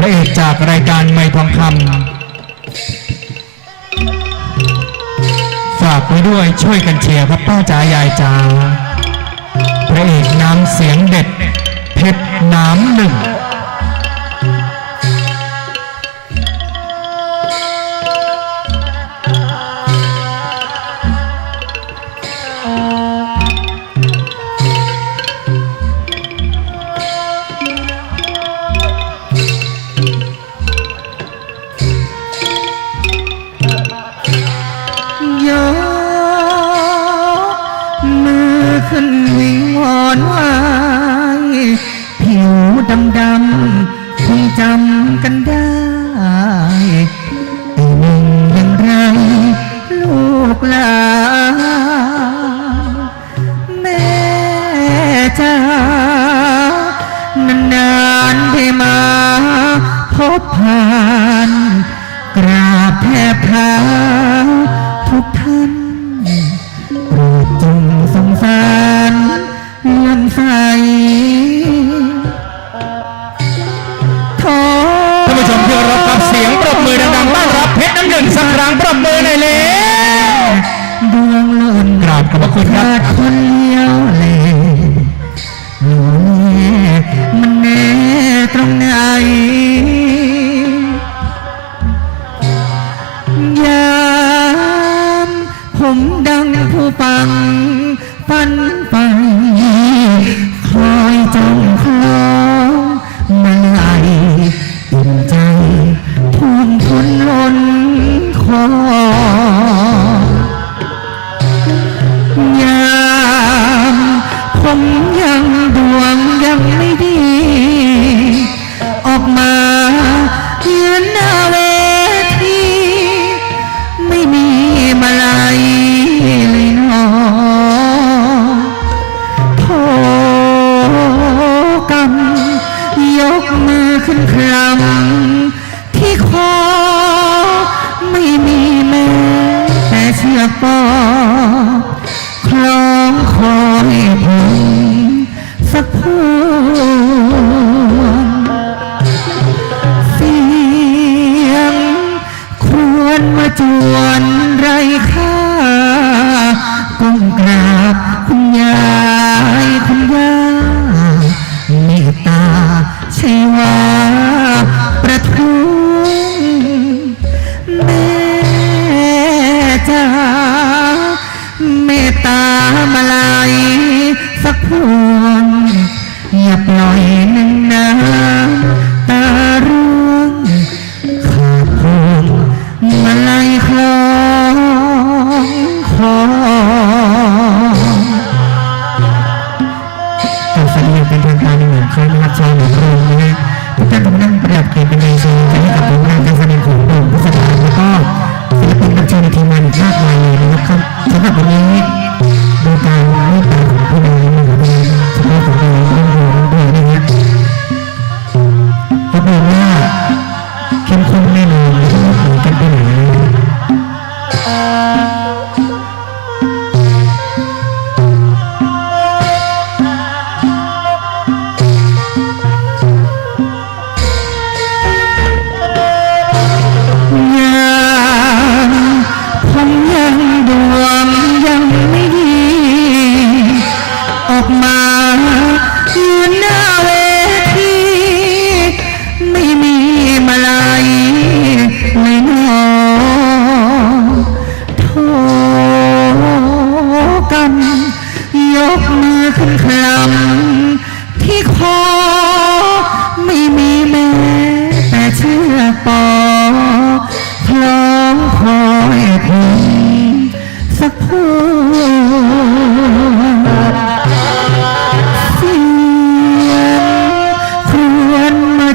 พระเอกจากรายการไม่ทองคำฝากไปด้วยช่วยกันเชียร์ครับป้าจ๋ายายจ๋าพระเอกน้ำเสียงเด็ดเพชรน้ำหนึ่ง บผ่านกราบแพ่พาทุกท่านโปรดจงสงสารเลื่อนใสท้อท่านผู้ชมที่เคารพครับเสียงปรบมือดังๆต้อนรับเพชรน้ำหนึ่สครั้งปรบมือหน่อยเลยดวงเลินกราบขอบคุณครัคนเลี้ยวแลหนูแน่มันแน่ตรงไหน มา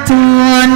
to one.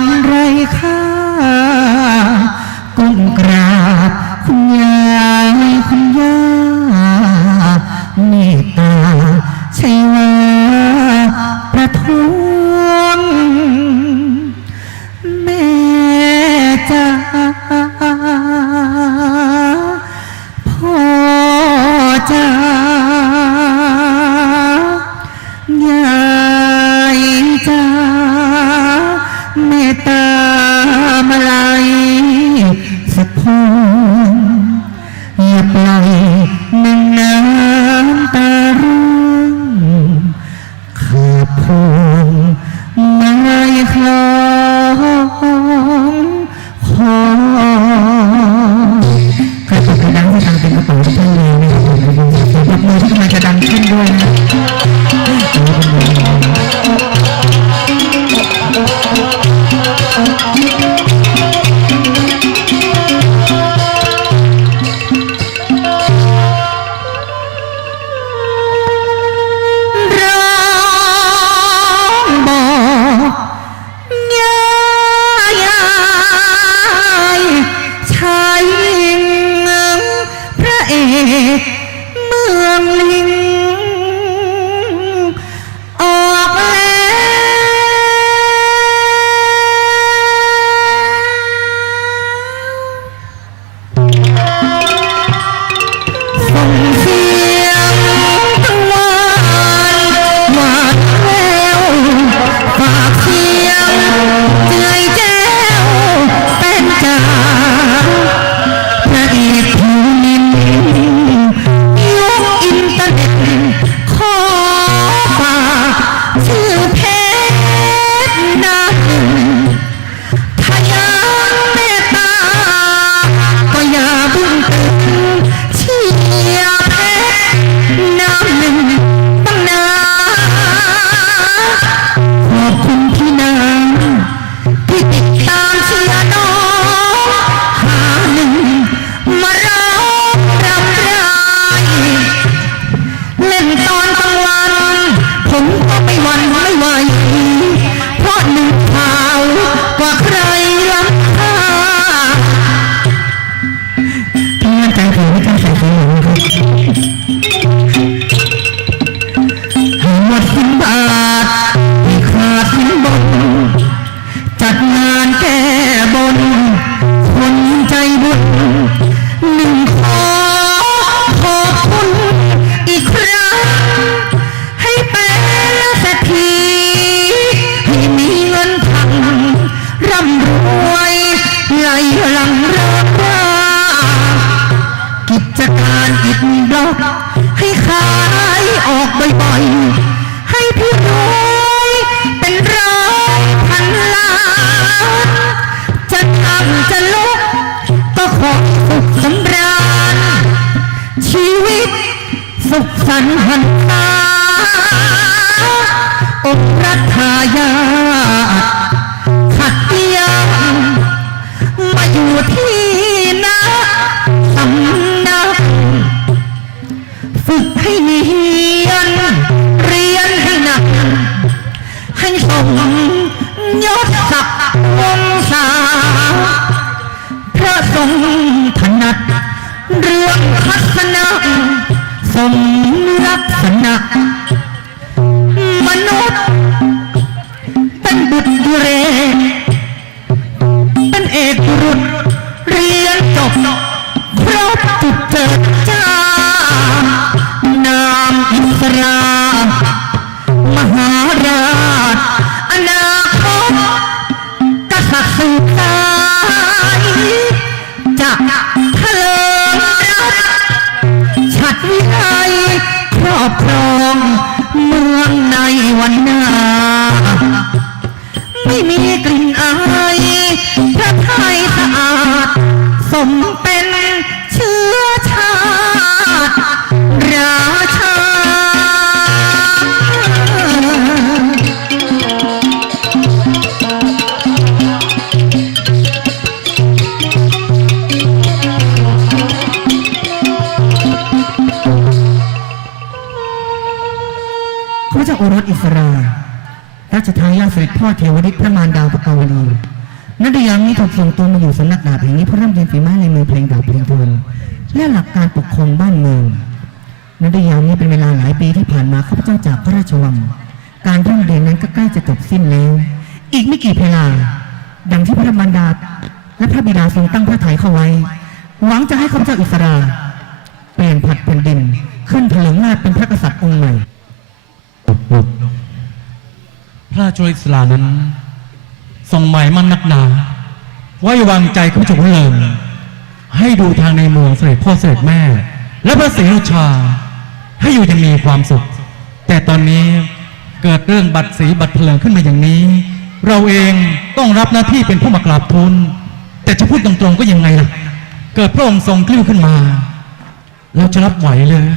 สุ เป็ เสด็จพ่อเทวฤทธิ์พระมารดาพระกาวลีนัดยามนี้ถูกส่งตัวมาอยู่สำนักดาบแห่งนี้เพื่อเริ่มเรียนฝีไม้ในมือเพลงดาบเพลงทวนและหลักการปกครองบ้านเมืองนัดยามนี้เป็นเวลาหลายปีที่ผ่านมาข้าพเจ้าจากพระราชวัง การเริ่มเรียนนั้นก็ใกล้จะจบสิ้นแล้ว อีกไม่กี่เวลา ดังที่พระมารดาและพระบิดาทรงตั้งพระทัยเข้าไว้ หวังจะให้ข้าพเจ้าอิสราเปลี่ยนผัดแผ่นดิน ขึ้นถลิงนาถเป็นพระกษัตริย์องค์ใหม่ พระโจอิสลานั้นทรงหมายมั่นนักหนาไว้วางใจข้าพเจ้าเลิมให้ดูทางในเมืองเสด็จพ่อเสด็จแม่ และพระศรีราชา ให้อยู่ยังมีความสุข แต่ตอนนี้เกิดเรื่องบัตรสีบัตรเพลิงขึ้นมาอย่างนี้ เราเองต้องรับหน้าที่เป็นผู้มากราบทูลแต่จะพูดตรงๆก็ยังไงล่ะ เกิดพระองค์ทรงกลิ้วขึ้นมา เราจะรับไหวเลย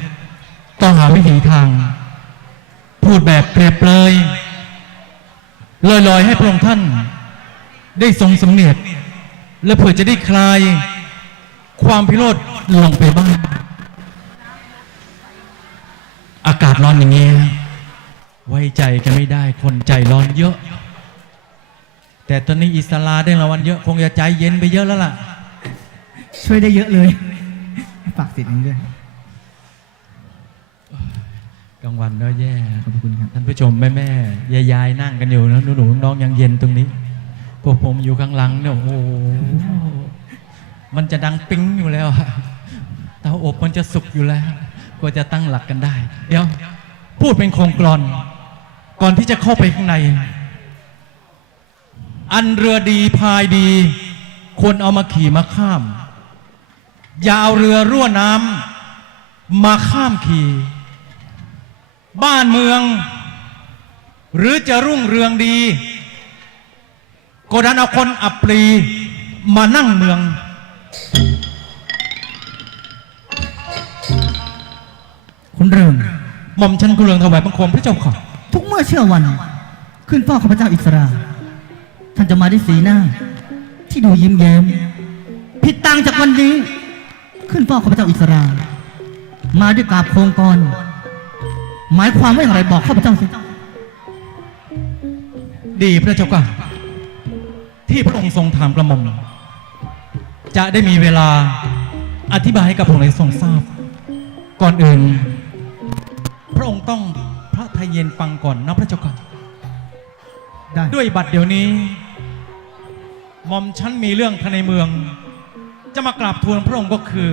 ต้องหาวิถีทาง พูดแบบเปรียบเลย ลอยๆ ให้พระองค์ท่านได้ทรงสำเนียกและเผื่อจะได้คลายความพิโรธลงไปบ้าง อากาศร้อนอย่างเงี้ยไว้ใจกันไม่ได้คนใจร้อนเยอะ แต่ตอนนี้อิสลาได้รางวัลเยอะ คงจะใจเย็นไปเยอะแล้วล่ะ ช่วยได้เยอะเลย ฝากสิทธิ์นี้ด้วย กลางวันก็แย่ขอบคุณครับท่านผู้ชมแม่แม่ยายยายๆนั่งกันอยู่นะหนูหนูๆน้องยังเย็นตรงนี้ พวกผมอยู่ข้างหลังเนี่ยโอ้โหมันจะดังปิ๊งอยู่แล้วเตาอบมันจะสุกอยู่แล้วกว่าจะตั้งหลักกันได้ เดี๋ยว พูดเป็นโครงกลอน ก่อนที่จะเข้าไปข้างใน อันเรือดีพายดี ควรเอามาขี่มาข้าม อย่าเอาเรือรั่วน้ำมาข้ามขี่ บ้านเมือง หรือจะรุ่งเรืองดีก็ดันเอาคนอับปรีมานั่งเมือง คุณเริงหม่อมฉันกุเรืองถวายบังคมพระเจ้าค่ะ ทุกเมื่อเชื่อวัน ขึ้นเฝ้าข้าพเจ้าอิสราท่านจะมาด้วยสีหน้า ที่ดูยิ้มแย้ม ผิดต่างจากวันนี้ ขึ้นเฝ้าข้าพเจ้าอิสรา มาด้วยกราบโครงกร หมายความว่าอย่างไรบอกข้าพเจ้าสิ ดีพระเจ้าค่ะ ที่พระองค์ทรงถามกระหม่อมจะได้มีเวลาอธิบายให้กับพระองค์ได้ทรงทราบ ก่อนอื่น พระองค์ต้องพระทัยเย็นฟังก่อนนะพระเจ้าค่ะ ได้ด้วยบัตรเดี๋ยวนี้หม่อมฉันมีเรื่องภายในเมือง จะมากราบทูลพระองค์ก็คือ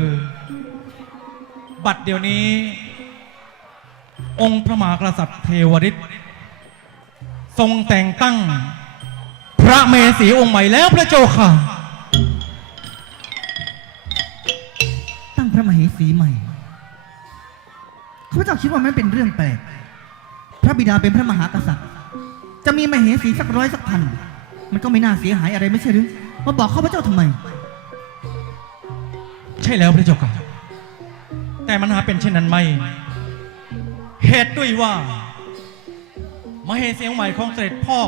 บัตรเดี๋ยวนี้ องค์พระมหากษัตริย์เทวฤทธิ์ทรงแต่งตั้ง พระเมสีองค์ใหม่แล้วพระเจ้าค่ะ ตั้งพระมเหสีใหม่ข้าพเจ้าคิดว่ามันเป็นเรื่องแปลก พระบิดาเป็นพระมหากษัตริย์ จะมีมเหสีสักร้อยสักพัน มันก็ไม่น่าเสียหายอะไรไม่ใช่หรือ มาบอกข้าพเจ้าทำไม ใช่แล้วพระเจ้าค่ะ แต่มันหาเป็นเช่นนั้นไม่ เหตุด้วยว่ามเหสีองค์ใหม่ของเสด็จพ่อ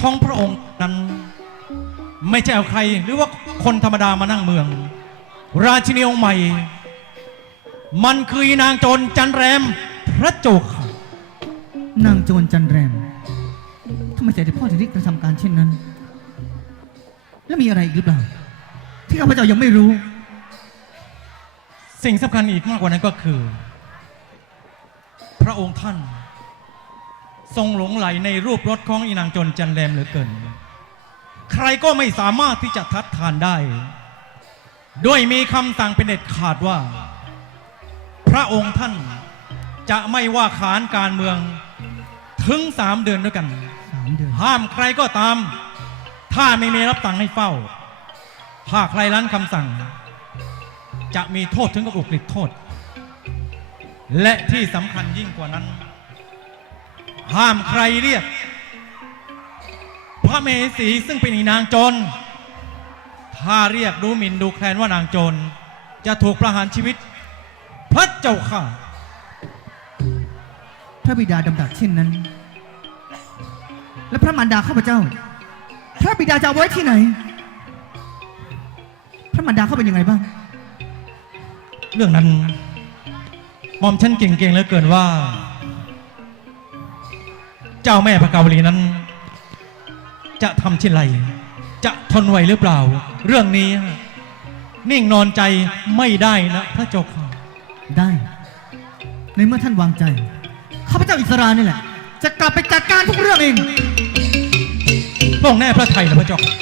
ของพระองค์นั้น ไม่ใช่เอาใครหรือว่าคนธรรมดามานั่งเมือง ราชินีองค์ใหม่ มันคือนางโจรจันแรมพระโจกค่ะนางโจรจันแรมทำไมเสด็จพ่อถึงได้กระทำการเช่นนั้น แล้วมีอะไรอีกหรือเปล่า ที่ข้าพเจ้ายังไม่รู้ สิ่งสำคัญอีกมากกว่านั้นก็คือ พระองค์ท่าน ทรงหลงไหลในรูปรถของอีนางโจรจันแรมเหลือเกิน ใครก็ไม่สามารถที่จะทัดทานได้ ด้วยมีคำสั่งเป็นเด็ดขาดว่า พระองค์ท่านจะไม่ว่าขานการเมืองถึงสามเดือนด้วยกันสามเดือนห้ามใครก็ตาม ถ้าไม่มีรับสั่งให้เฝ้าถ้าใครล้านคำสั่ง จะมีโทษถึงกับอุกฤษโทษ และที่สำคัญยิ่งกว่านั้น ห้ามใครเรียก พระเมสีซึ่งเป็นอีนางโจรถ้าเรียกดูหมิ่นดูแคลนว่านางโจรจะถูกประหารชีวิต พระเจ้าค่ะ พระบิดาดำรัสเช่นนั้น และพระมารดาข้าพเจ้า พระบิดาจะเอาไว้ที่ไหน พระมารดาเขาเป็นยังไงบ้าง เรื่องนั้นห มอมฉันเก่งๆเหลือเกินว่า เจ้าแม่พระกาวลีนั้น จะทำเช่นไร จะทนไหวหรือเปล่า เรื่องนี้ นิ่งนอนใจไม่ได้นะพระเจ้าค่ะได้ ในเมื่อท่านวางใจข้าพเจ้าอิสรานี่แหละ จะกลับไปจัดการทุกเรื่องเองพระองค์แน่พระไทยนะพระเจ้าค่ะ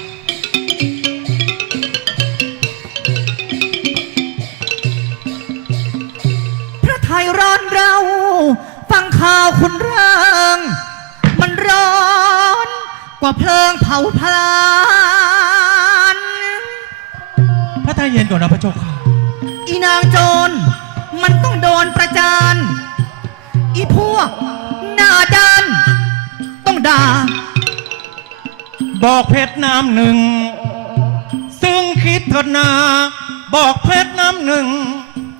คุณเริง มันร้อนกว่าเพลิงเผาพลาน พระไทยเย็นก่อนนะพระเจ้าค่ะ อีนางโจร มันต้องโดนประจาน อีพวก หน้าด้าน ต้องด่า บอกเพชรน้ำหนึ่ง ซึ่งคิดเถิดนา บอกเพชรน้ำหนึ่ง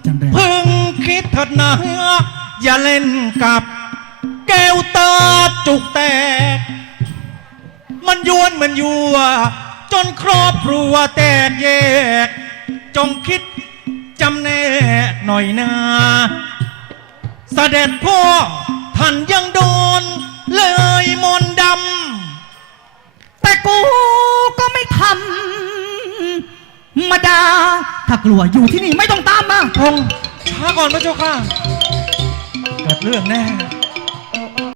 จันแรมพึ่งคิดเถิดนะอย่าเล่นกับ แก้วตาจุกแตก มันยวนมันยัวจนครอบครัวแตกแยก จงคิดจำแนกหน่อยนาเสด็จพ่อท่านยังโดน เลยมนต์ดำ แต่กูก็ไม่ทำมาด่าากลัวอยู่ที่นี่ไม่ต้องตามมาพงษ์ช้าก่อนพระเจ้าค่ะเกิดเรื่องแน่